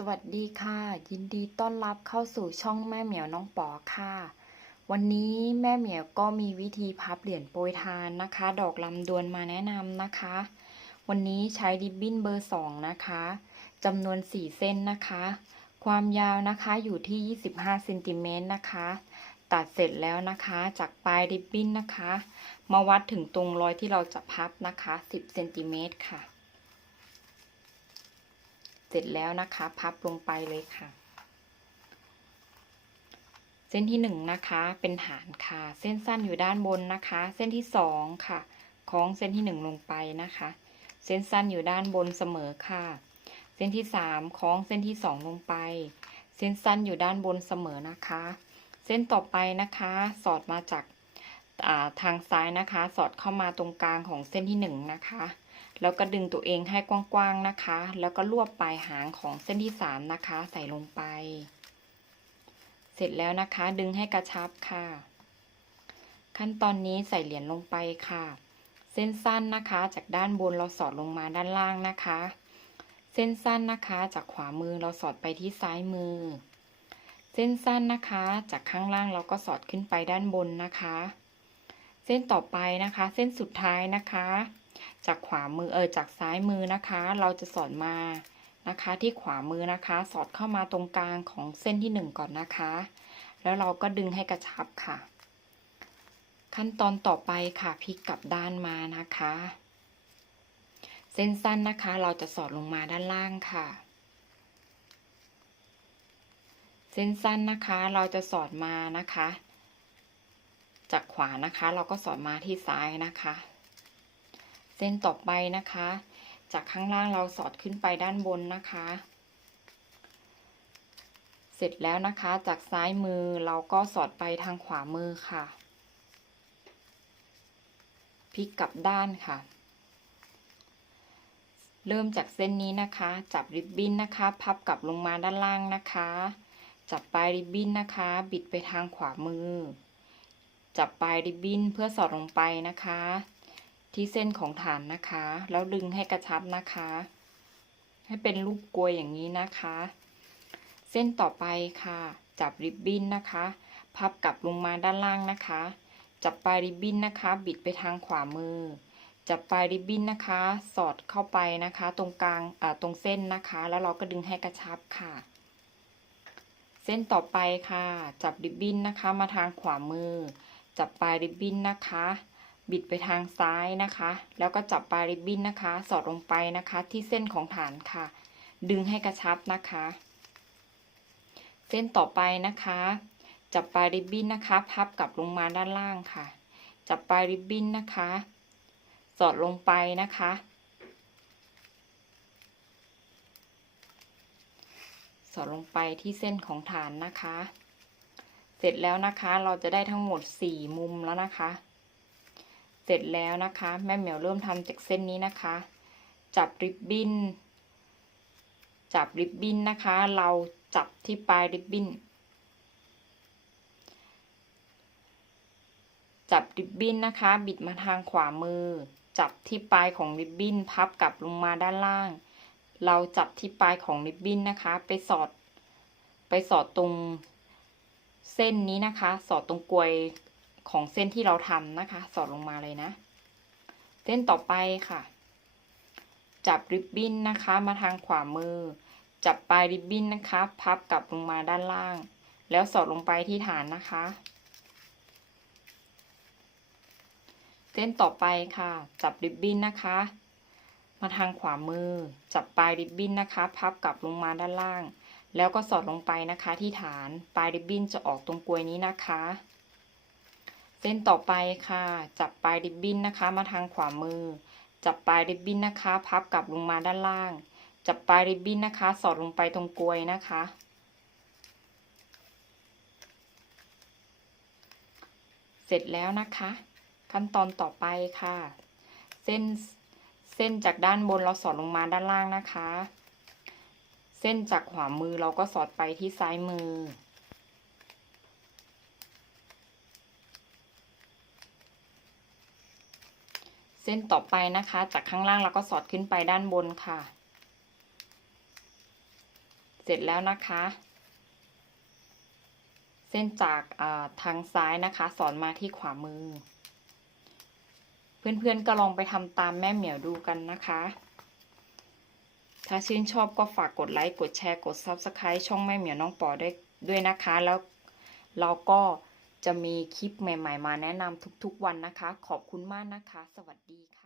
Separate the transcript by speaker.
Speaker 1: สวัสดีค่ะ ยินดีต้อนรับเข้าสู่ช่องแม่เหมียวน้องปอค่ะ วันนี้แม่เหมียวก็มีวิธีพับเหรียญโปรยทานนะคะ ดอกลำดวนมาแนะนำนะคะ วันนี้ใช้ริบบิ้นเบอร์2นะคะจำนวน4เส้นนะคะ ความยาวนะคะอยู่ที่ 25เซนติเมตรนะคะ ตัดเสร็จแล้วนะคะจากปลายริบบิ้นนะคะ มาวัดถึงตรงรอยที่เราจะพับนะคะ 10เซนติเมตรค่ะ ร็จแล้วนะคะ พับลงไปเลยค่ะ เส้นที่หนึ่งนะคะเป็นฐานค่ะ เส้นสั้นอยู่ด้านบนนะคะ เส้นที่สองค่ะคล้องเส้นที่หนึ่งลงไปนะคะ เส้นสั้นอยู่ด้านบนเสมอค่ะ เส้นที่สามคล้องเส้นที่สองลงไป เส้นสั้นอยู่ด้านบนเสมอนะคะ เส้นต่อไปนะคะ สอดมาจากทางซ้ายนะคะ สอดเข้ามาตรงกลางของเส้นที่หนึ่งนะคะ แล้วก็ดึงตัวเองให้กว้างๆนะคะ แล้วก็รวบปลายหางของเส้นที่สามนะคะ ใส่ลงไป เสร็จแล้วนะคะ ดึงให้กระชับค่ะ ขั้นตอนนี้ใส่เหรียญลงไปค่ะ เส้นสั้นนะคะ จากด้านบนเราสอดลงมาด้านล่างนะคะ เส้นสั้นนะคะ จากขวามือเราสอดไปที่ซ้ายมือ เส้นสั้นนะคะ จากข้างล่างเราก็สอดขึ้นไปด้านบนนะคะ เส้นต่อไปนะคะ เส้นสุดท้ายนะคะ จากขวามือเออจากซ้ายมือนะคะ เราจะสอดมานะคะ ที่ขวามือนะคะ สอดเข้ามาตรงกลางของเส้นที่หนึ่งก่อนนะคะ แล้วเราก็ดึงให้กระชับค่ะ ขั้นตอนต่อไปค่ะพลิกกลับด้านมานะคะ เส้นสั้นนะคะ เราจะสอดลงมาด้านล่างค่ะ เส้นสั้นนะคะเราจะสอดมานะคะ จากขวานะคะ เราก็สอดมาที่ซ้ายนะคะ เส้นต่อไปนะคะ จากข้างล่างเราสอดขึ้นไปด้านบนนะคะ เสร็จแล้วนะคะจากซ้ายมือเราก็สอดไปทางขวามือค่ะพลิกกลับด้านค่ะ เริ่มจากเส้นนี้นะคะ จับริบบิ้นนะคะ พับกลับลงมาด้านล่างนะคะ จับปลายริบบิ้นนะคะ บิดไปทางขวามือ จับปลายริบบิ้นเพื่อสอดลงไปนะคะ ที่เส้นของฐานนะคะ แล้วดึงให้กระชับนะคะ ให้เป็นรูปกลวยอย่างนี้นะคะ เส้นต่อไปค่ะ จับริบบิ้นนะคะ พับกลับลงมาด้านล่างนะคะ จับปลายริบบิ้นนะคะ บิดไปทางขวามือ จับปลายริบบิ้นนะคะ สอดเข้าไปนะคะ ตรงกลางตรงเส้นนะคะ แล้วเราก็ดึงให้กระชับค่ะ เส้นต่อไปค่ะ จับริบบิ้นนะคะ มาทางขวามือ จับปลายริบบิ้นนะคะ บิดไปทางซ้ายนะคะ แล้วก็จับปลายริบบิ้นนะคะ สอดลงไปนะคะ ที่เส้นของฐานค่ะ ดึงให้กระชับนะคะ เส้นต่อไปนะคะ จับปลายริบบิ้นนะคะ พับกลับลงมาด้านล่างค่ะ จับปลายริบบิ้นนะคะ สอดลงไปนะคะ สอดลงไปที่เส้นของฐานนะคะ เสร็จแล้วนะคะ เราจะได้ทั้งหมดสี่มุมแล้วนะคะ เสร็จแล้วนะคะ แม่เหมียวเริ่มทำจากเส้นนี้นะคะ จับริบบิ้น จับริบบิ้นนะคะ เราจับที่ปลายริบบิ้น จับริบบิ้นนะคะ บิดมาทางขวามือ จับที่ปลายของริบบิ้น พับกลับลงมาด้านล่าง เราจับที่ปลายของริบบิ้นนะคะ ไปสอด ไปสอดตรงเส้นนี้นะคะ สอดตรงกลวย ของเส้นที่เราทำนะคะ สอดลงมาเลยนะ เส้นต่อไปค่ะ จับริบบิ้นนะคะมาทางขวามือ จับปลายริบบิ้นนะคะ พับกลับลงมาด้านล่าง แล้วสอดลงไปที่ฐานนะคะ เส้นต่อไปค่ะ จับริบบิ้นนะคะ มาทางขวามือ จับปลายริบบิ้นนะคะ พับกลับลงมาด้านล่าง แล้วก็สอดลงไปนะคะ ที่ฐาน ปลายริบบิ้นจะออกตรงกลวยนี้นะคะ เส้นต่อไปค่ะ จับปลายริบบิ้นนะคะ มาทางขวามือ จับปลายริบบิ้นนะคะ พับกลับลงมาด้านล่าง จับปลายริบบิ้นนะคะ สอดลงไปตรงกลวยนะคะ เสร็จแล้วนะคะ ขั้นตอนต่อไปค่ะ เส้นเส้นจากด้านบนเราสอดลงมาด้านล่างนะคะ เส้นจากขวามือเราก็สอดไปที่ซ้ายมือ เส้นต่อไปนะคะ จากข้างล่างเราก็สอดขึ้นไปด้านบนค่ะ เสร็จแล้วนะคะ เส้นจากาทางซ้ายนะคะ สอนมาที่ขวามือ เพื่อนๆก็ลองไปทำตามแม่เหมียวดูกันนะคะ ถ้าชื่นชอบก็ฝากกดไลค์ กดแชร์ กด Subscribe ช่องแม่เหมียวน้องปอได้ด้วยนะคะ แล้วเราก็ จะมีคลิปใหม่ ๆ มาแนะนำทุกๆวันนะคะ ขอบคุณมากนะคะ สวัสดีค่ะ